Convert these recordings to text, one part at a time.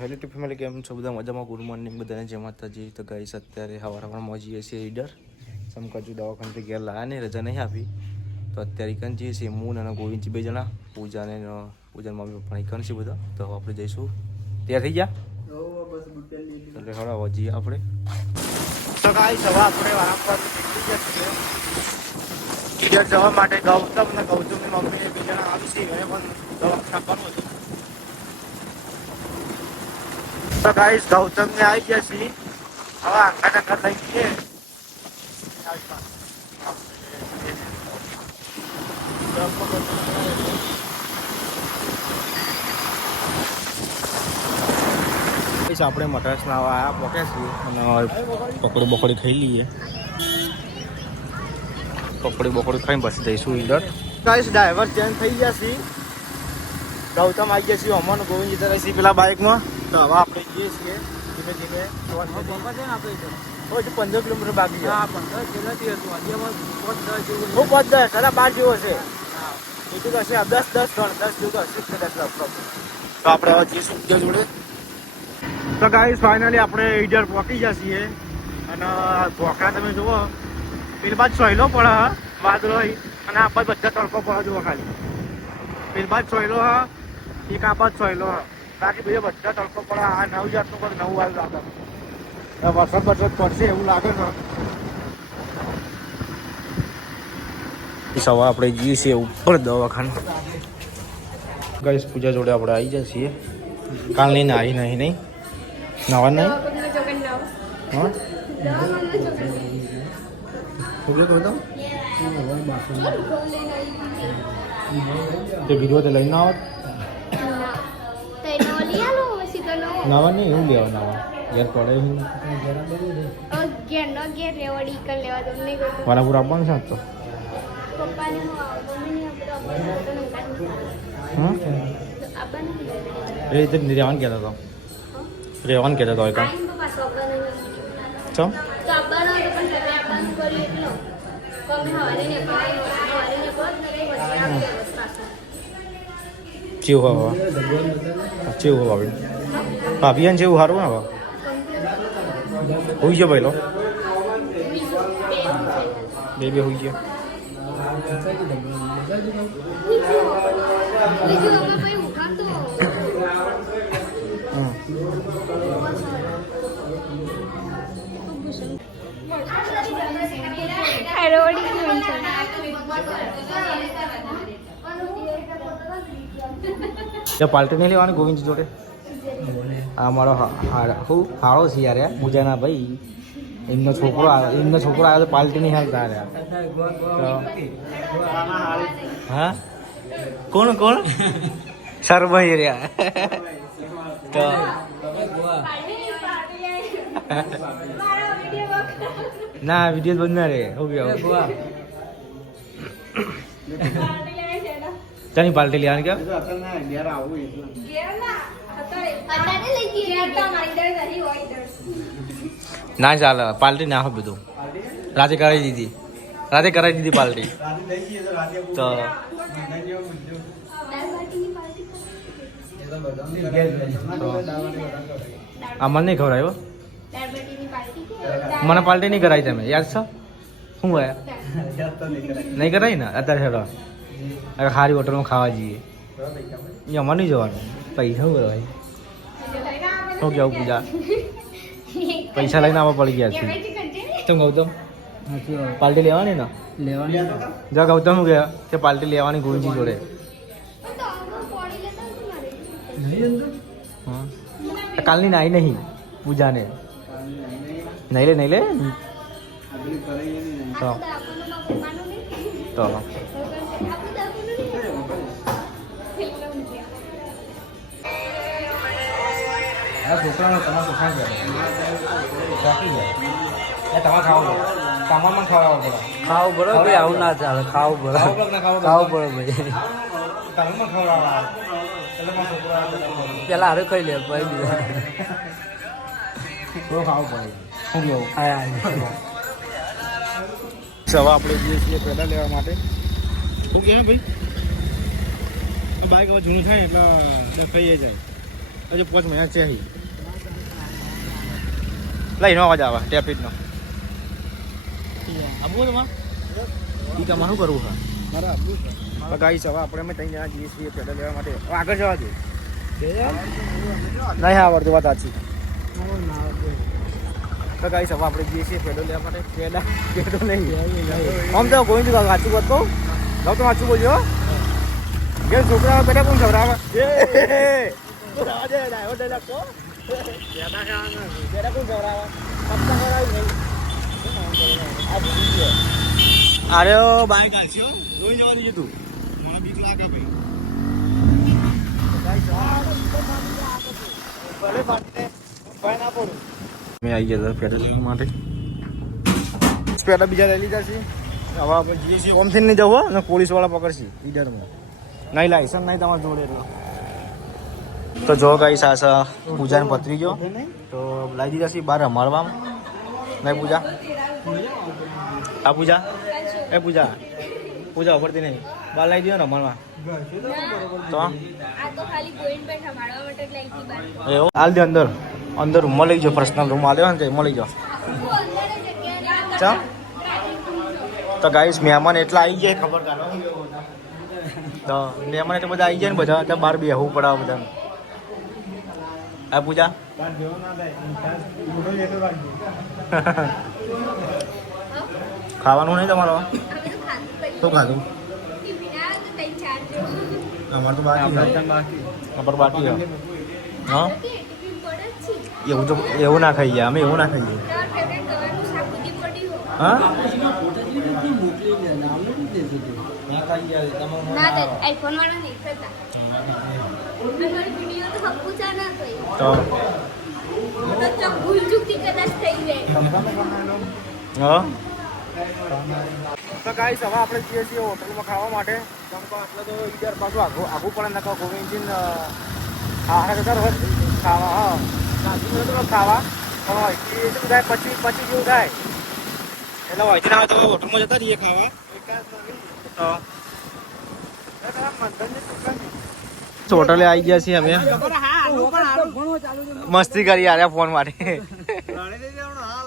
Hello two family, કેમ છો બધા? મજામાં? ગુડ મોર્નિંગ બધાને, જય માતાજી. તો ગાઈસ અત્યારે સવારમાં જઈએ છીએ ઈડર સમકાજુ દવાખાનેથી ઘેર લાયા ને રજા નહીં આપી, તો અત્યારે ઈકન જઈએ છીએ હું અને ગોવિંદજી બે જણા. પૂજાને મમ્મી પપ્પા ઈકન છે બધા, તો આપણે જઈશું. તૈયાર થઈ ગયા? એટલે હળવા જઈએ આપણે. તો ગાઈસ હવે આપણે વારંવાર ઈડર જવા માટે ગૌતમ અને ગૌતમની મમ્મીને બે જણા આવી છે, એને પણ દવાખાને આપવાનું હતું. તો ગાઈસ ગૌતમ ને આવી ગયા છીએ, હવે આખા લઈ જઈએ. આપણે મટરસના આવ્યા પોક્યા છીએ અને પકોડી બકોડી ખાઈ લઈએ. પકોડી બકોડી ખાઈને પછી જઈશું ઈડર. ગાઈસ ડ્રાઈવર ચેન્જ થઈ ગયા છીએ, ગૌતમ આવી ગયા છીએ, અમન ગોવિંદ જતા રહી છીએ પેલા બાઇકમાં. તો હવે આપણે જઈએ છીએ ધીમે ધીમે. આપણે 15 કિલોમીટર બાકી છે. 15 જેટલાથી હતું, હું 15 સાડા 12 જેવો છે. એટલું તો હશે 10 જેવું તો હશે કદાચ. તો આપણે હવે જઈશું ત્યાં જોડે. તો ગાઈસ ફાઇનલી આપણે ઈડર પહોંચી ગયા છીએ અને ભોખરા તમે જુઓ, પેલી બાદ સોયલો પડે વાદળો અને આ બાદ બધા તડકો પડે જુઓ. ખાલી પેલી બાદ સોયલો એક આ બાદ સોયલો, બાકી બીજા બધા તડકો પડે. આ 9 જાતનું પણ 9 વાર લાગે. વરસાદ પડશે એવું લાગે છે. સવારે આપણે જઈએ છીએ ઉપર દવાખાને. ગાઈસ પૂજા જોડે આપણે આવી જાય છીએ. કાલ નહીં નાહી નહીં નાવા નહીં. હા તે વિડીયો તો લઈને આવો. નાવા નહીં એવું લેવા નાવા ઘેર પડે વારાપુર આપવાનું છે તો. એ રીતે રેવાન કહેતો હતો, રેવાન કહેતો હતો કામ ચમ ચેવું હવે ચેવું હવે ભાભી જેવું સારું ને હવે હોઈ ગયો પહેલો બે હોઈ ગયો. પાર્ટી નહીં લેવાની ગોવિંદ જોડે? આ મારો હાળો છે યાર, પૂજાના ભાઈ. એમનો છોકરો આવ્યો તો પાર્ટી નહીં હાલતા યાર. હા કોણ સરભાઈ રહ્યા તો ના વિડીયો બંધ ના રે. ચાની પાર્ટી લેવાની કે ના ચાલે પાર્ટી ના હોય બધું. રાતે કરાવી દીધી પાર્ટી તો મને નહીં ખવડાવ્યો. મને પાર્ટી નહીં કરાવી તમે યાદ છો? શું હોય નહીં કરાવી ને અત્યારે હેડો સારી હોટલમાં ખાવા જઈએ. અહીંયા મને નહીં જવાનું, પૈસા શું ભાઈ શું કેવું પૂજા? પૈસા લઈને આવવા પડી ગયા છે. કેમ ગૌતમ પાર્ટી લેવાની ને? લેવાની. જા ગૌતમ શું ગયા કે પાર્ટી લેવાની ગોવિંદજી જોડે. કાલની નાઈ નહીં પૂજાને નહીં લે તો છોકરાનો તમારા છોકરા તમારે ખાવાનું ખાવાનું પડે ભાઈ. આવું ના ચાલે. ખાવું પડે ભાઈ. પેલા હારે ખાઈ લે ભાઈ, બીજા ખાવું પડે. શું કેવું? હવે આપણે જઈએ છીએ પેલા લેવા માટે. શું કેમ ભાઈ? બાઈક હવે જૂનું થાય એટલે ખાઈ જાય. હજી 5 મહિના છે અહીં લઈને અવાજ આવે ટેપિટનો આબુ તમારે ઈ કામ શું કરવું હા ગાઈસ હવે આપણે અમે 3 જણા જઈએ છીએ પેડલ લેવા માટે આગળ જવા દે નહીં આવડતું વાત સાચી તો ગાઈસ હવે આપણે જઈએ છીએ પેડલ લેવા માટે પેડલ નહીં આમ તો કોઈ જ સાચું વાત કહું જાવ તો સાચું બોલજો કે છોકરા પેલા કોણ ખવડાવે અરે બાય કાઢશો જોઈ જવાનું છે તું મને બીક લાગે ભાઈ મેં આવી ગયા પેડલ માટે પેલા બીજા લઈ લીધા છે હવે આપણે જઈએ છીએ ઓમથી નહીં જવું અને પોલીસ વાળા પકડશે ઈડરમાં નહીં લાયસન્સ નહીં તમારે જોડે એટલો તો જો ગાઈસ આ પૂજાને પતરી ગયો તો લાવી દીધા છે બહાર રમાડવામાં નહીં પૂજા આ પૂજા એ પૂજા પૂજા ઉપરથી નહીં બહાર લાવી દો ને રમાડવા તો એવું હાલ દે અંદર અંદર રૂમમાં લઈ જાઓ પર્સનલ રૂમ આલ્યો ને એમાં લઈ જાઓ ચા તો ગાઈસ મહેમાન એટલા આવી જાય ખબર કાઢો તો મહેમાન એટલે બધા આવી જાય ને બધા એટલે બહાર બેહવું પડે બધાને આ પૂજા ખાવાનું નહીં તમારો શું ખાધું અમારે તો બાકી બાકી હા એવું ના ખાઈએ અમે એવું ના ખાઈએ હા તો ગાઈસ હવે આપણે જઈએ છીએ હોટલમાં ખાવા માટે એટલે તો ઈડર પાછું આઘું પડે નકા ગોવિંદજી ખાવા હા ખાવા પણ હોય થાય 25 જેવું થાય એટલે હોય ના હોય તો હોટલમાં જતા રહીએ ખાવા હોટલે આવી ગયા છીએ અમે મસ્તી કરી યાર ફોન માટે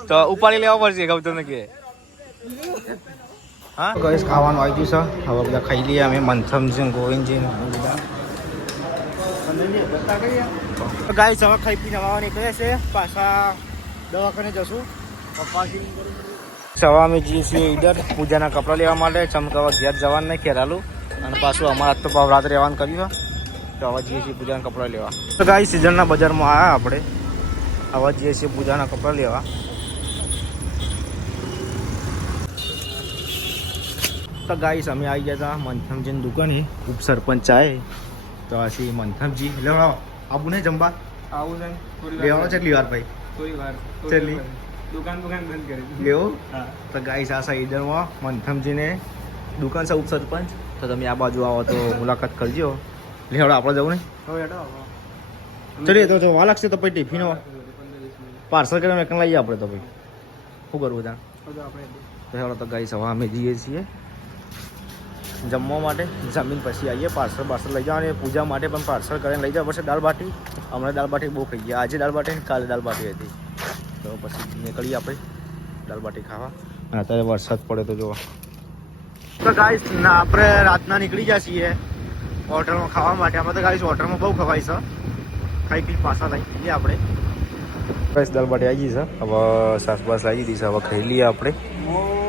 તો ઉપાડી લેવા પડશે ગૌતમ ને કે હા ગઈશ ખાવાનું આવી ગયું છે હવે બધા ખાઈ લઈએ અમે મંથમજી ગોવિંદજી ગાઈસ હવે ખાઈ પીને આવવા નીકળે છે પાછા દવાખાને જશું સવા અમે જઈએ છીએ ઈડર પૂજાના કપડાં લેવા માટે ચમકાવા ઘેર જવાનું નહીં ખેરાલું અને પાછું અમારા તો રાત્રે રહેવાનું કર્યું તો હવે જઈએ છીએ પૂજાના કપડાં લેવા તો ગાઈ સિઝનના બજારમાં આવ્યા આપણે હવે જઈએ છીએ પૂજાના કપડાં લેવા તો ગાઈસ અમે આવી ગયા હતા મંથમજીની દુકાને ઉપસરપંચ ચાય તો આથી મંથમજી લેવડાવો આવું નહીં જમવા આવું છે લેવાનો કેટલી વાર ભાઈ થોડી વાર ચલી દુકાન બંધ કરી લેવો તો ગાઈસ આ સાઈડરમાં મંથમજીને દુકાન છે ઉપસરપંચ તો તમે આ બાજુ આવો તો મુલાકાત કરજો લેવડા આપણે જવું નહીં ચલીએ તો વા લાગશે તો પછી ટિફિનો પાર્સલ કરીને એકન લઈએ આપણે તો ભાઈ શું કરવું ત્યાં તો હેવડા તો ગાઈસ હવે અમે જઈએ છીએ જમવા માટે જમીન પછી આવીએ પાર્સલ લઈ જાઓ અને પૂજા માટે પણ પાર્સલ કરીને લઈ જાવ પછી દાળ બાટી હમણાં દાળ બાટી બહુ ખાઈ ગયા આજે દાળ બાટી કાલે દાળ બાટી હતી તો પછી નીકળીએ આપણે દાળ બાટી ખાવા અને અત્યારે વરસાદ પડે તો જોવા તો ગાઈસ આપણે રાતના નીકળી ગયા છીએ હોટલમાં ખાવા માટે આમાં તો ગાઈસ હોટલમાં બહુ ખવાય છે ખાઈ પી પાછા લઈ લઈએ આપણે ગાઈસ દાળ બાટી આવી ગઈ છે હવે સાસ બાસ આવી દીધી છે હવે ખાઈ લઈએ આપણે